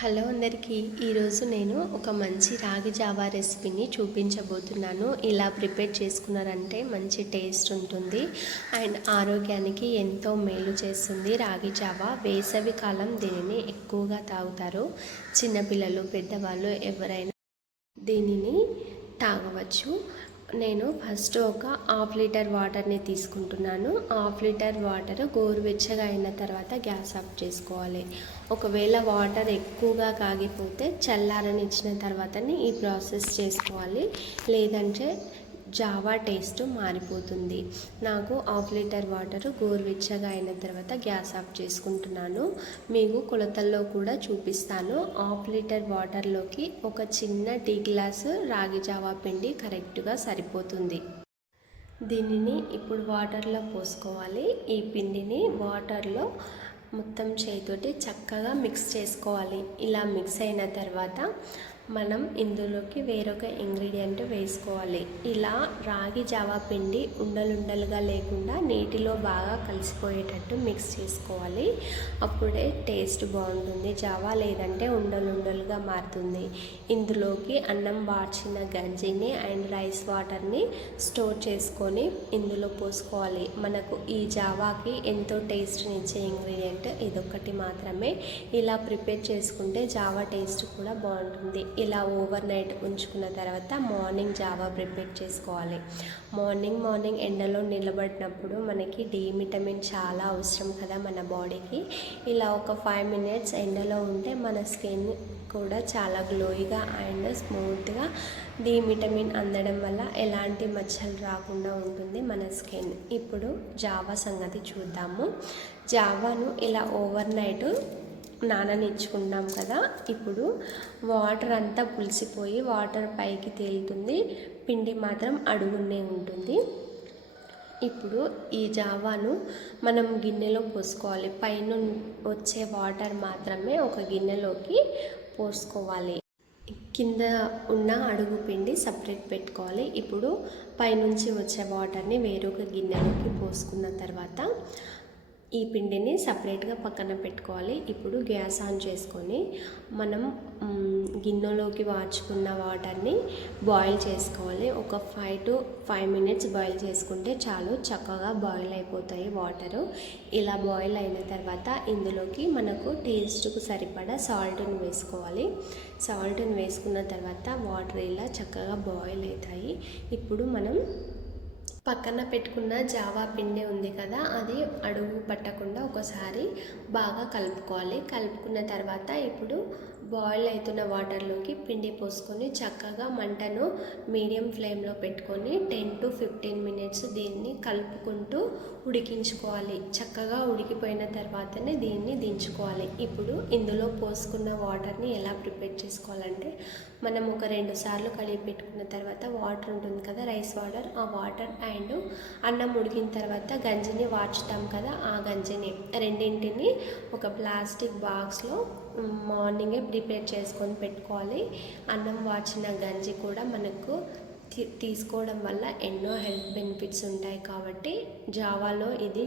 Hello అందరికీ, ఈరోజు నేను ఒక మంచి రాగి జావా రెసిపీని చూపించబోతున్నాను. ఇలా ప్రిపేర్ చేసుకున్నారంటే మంచి టేస్ట్ ఉంటుంది అండ్ ఆరోగ్యానికి ఎంతో మేలు చేస్తుంది. రాగి జావా వేసవి కాలం దీనిని ఎక్కువగా తాగుతారు. చిన్నపిల్లలు, పెద్దవాళ్ళు ఎవరైనా దీనిని తాగవచ్చు. నేను ఫస్ట్ ఒక హాఫ్ లీటర్ వాటర్ని తీసుకుంటున్నాను. హాఫ్ లీటర్ వాటర్ గోరువెచ్చగా అయిన తర్వాత గ్యాస్ ఆఫ్ చేసుకోవాలి. ఒకవేళ వాటర్ ఎక్కువగా కాగిపోతే చల్లారనిచ్చిన తర్వాతనే ఈ ప్రాసెస్ చేసుకోవాలి, లేదంటే జావా టేస్ట్ మారిపోతుంది. నాకు హాఫ్ లీటర్ వాటర్ గోరువెచ్చగా అయిన తర్వాత గ్యాస్ ఆఫ్ చేసుకుంటున్నాను. మీకు కొలతల్లో కూడా చూపిస్తాను. హాఫ్ లీటర్ వాటర్లోకి ఒక చిన్న టీ గ్లాసు రాగి జావా పిండి కరెక్ట్గా సరిపోతుంది. దీనిని ఇప్పుడు వాటర్లో పోసుకోవాలి. ఈ పిండిని వాటర్లో మొత్తం చేతితోటి చక్కగా మిక్స్ చేసుకోవాలి. ఇలా మిక్స్ అయిన తర్వాత మనం ఇందులోకి వేరొక ఇంగ్రీడియంట్ వేసుకోవాలి. ఇలా రాగి జావా పిండి ఉండలుండలుగా లేకుండా నీటిలో బాగా కలిసిపోయేటట్టు మిక్స్ చేసుకోవాలి. అప్పుడే టేస్ట్ బాగుంటుంది జావా, లేదంటే ఉండలుండలుగా మారుతుంది. ఇందులోకి అన్నం వార్చిన గంజిని అండ్ రైస్ వాటర్ని స్టోర్ చేసుకొని ఇందులో పోసుకోవాలి. మనకు ఈ జావాకి ఎంతో టేస్ట్ని ఇచ్చే ఇంగ్రీడియంట్ ఇదొక్కటి మాత్రమే. ఇలా ప్రిపేర్ చేసుకుంటే జావా టేస్ట్ కూడా బాగుంటుంది. ఇలా ఓవర్ నైట్ ఉంచుకున్న తర్వాత మార్నింగ్ జావా ప్రిపేర్ చేసుకోవాలి. మార్నింగ్ ఎండలో నిలబడినప్పుడు మనకి డి విటమిన్ చాలా అవసరం కదా మన బాడీకి. ఇలా ఒక 5 minutes ఎండలో ఉంటే మన స్కిన్ కూడా చాలా గ్లోయిగా అండ్ స్మూత్గా డి విటమిన్ అందడం వల్ల ఎలాంటి మచ్చలు రాకుండా ఉంటుంది మన స్కిన్. ఇప్పుడు జావా సంగతి చూద్దాము. జావాను ఇలా ఓవర్ నైట్ నాననిచ్చుకుంటాం కదా. ఇప్పుడు వాటర్ అంతా పులిసిపోయి వాటర్ పైకి తేలుతుంది, పిండి మాత్రం అడుగునే ఉంటుంది. ఇప్పుడు ఈ జావాను మనం గిన్నెలో పోసుకోవాలి. పైన వచ్చే వాటర్ మాత్రమే ఒక గిన్నెలోకి పోసుకోవాలి. కింద ఉన్న అడుగు పిండి సపరేట్ పెట్టుకోవాలి. ఇప్పుడు పైనుంచి వచ్చే వాటర్ని వేరొక గిన్నెలోకి పోసుకున్న తర్వాత ఈ పిండిని సపరేట్గా పక్కన పెట్టుకోవాలి. ఇప్పుడు గ్యాస్ ఆన్ చేసుకొని మనం గిన్నెలోకి వార్చుకున్న వాటర్ని బాయిల్ చేసుకోవాలి. ఒక 5 to 5 minutes బాయిల్ చేసుకుంటే చాలు, చక్కగా బాయిల్ అయిపోతాయి వాటరు. ఇలా బాయిల్ అయిన తర్వాత ఇందులోకి మనకు టేస్ట్కు సరిపడా సాల్ట్ని వేసుకోవాలి. సాల్ట్ని వేసుకున్న తర్వాత వాటర్ ఇలా చక్కగా బాయిల్ అవుతాయి. ఇప్పుడు మనం పక్కన పెట్టుకున్న జావా పిండి ఉంది కదా, అది అడుగు పట్టకుండా ఒకసారి బాగా కలుపుకోవాలి. కలుపుకున్న తర్వాత ఇప్పుడు బాయిల్ అవుతున్న వాటర్లోకి పిండి పోసుకొని చక్కగా మంటను మీడియం ఫ్లేమ్లో పెట్టుకొని 10 to 15 minutes దీన్ని కలుపుకుంటూ ఉడికించుకోవాలి. చక్కగా ఉడికిపోయిన తర్వాతనే దీన్ని దించుకోవాలి. ఇప్పుడు ఇందులో పోసుకున్న వాటర్ని ఎలా ప్రిపేర్ చేసుకోవాలంటే, మనం ఒక 2 సార్లు కడిగి పెట్టుకున్న తర్వాత వాటర్ ఉంటుంది కదా, రైస్ వాటర్, ఆ వాటర్ అండ్ అన్నం ఉడికిన తర్వాత గంజిని వార్చుతాం కదా, ఆ గంజిని రెండింటిని ఒక ప్లాస్టిక్ బాక్స్లో మార్నింగే ప్రిపేర్ చేసుకొని పెట్టుకోవాలి. అన్నం వార్చిన గంజి కూడా మనకు తీసుకోవడం వల్ల ఎన్నో హెల్త్ బెనిఫిట్స్ ఉంటాయి. కాబట్టి జావాలో ఇది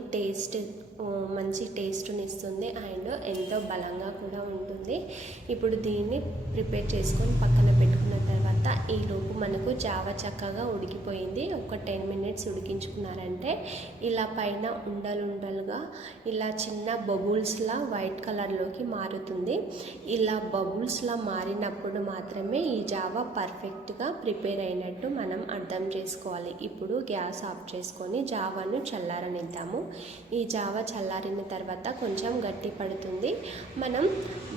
మంచి టేస్ట్ని ఇస్తుంది అండ్ ఎంతో బలంగా కూడా ఉంటుంది. ఇప్పుడు దీన్ని ప్రిపేర్ చేసుకొని పక్కన పెట్టుకున్న తర్వాత ఈలోపు మనకు జావా చక్కగా ఉడికిపోయింది. ఒక 10 minutes ఉడికించుకున్నారంటే ఇలా పైన ఉండలుగా ఇలా చిన్న బబుల్స్లా వైట్ కలర్లోకి మారుతుంది. ఇలా బబుల్స్లా మారినప్పుడు మాత్రమే ఈ జావా పర్ఫెక్ట్గా ప్రిపేర్ అయినట్టు మనం అర్థం చేసుకోవాలి. ఇప్పుడు గ్యాస్ ఆఫ్ చేసుకొని జావాను చల్లారనిద్దాము. ఈ జావా చల్లారిన తర్వాత కొంచెం గట్టి పడుతుంది. మనం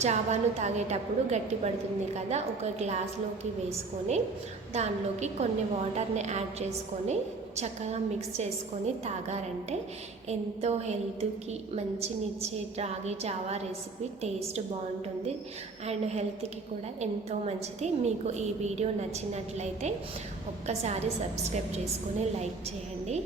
జావాను తాగేటప్పుడు గట్టి పడుతుంది కదా, ఒక గ్లాస్లోకి వేసుకొని దానిలోకి కొన్ని వాటర్ని యాడ్ చేసుకొని చక్కగా మిక్స్ చేసుకొని తాగారంటే ఎంతో హెల్త్కి మంచినిచ్చే రాగి జావా రెసిపీ టేస్ట్ బాగుంటుంది అండ్ హెల్త్కి కూడా ఎంతో మంచిది. మీకు ఈ వీడియో నచ్చినట్లయితే ఒక్కసారి సబ్స్క్రైబ్ చేసుకొని లైక్ చేయండి.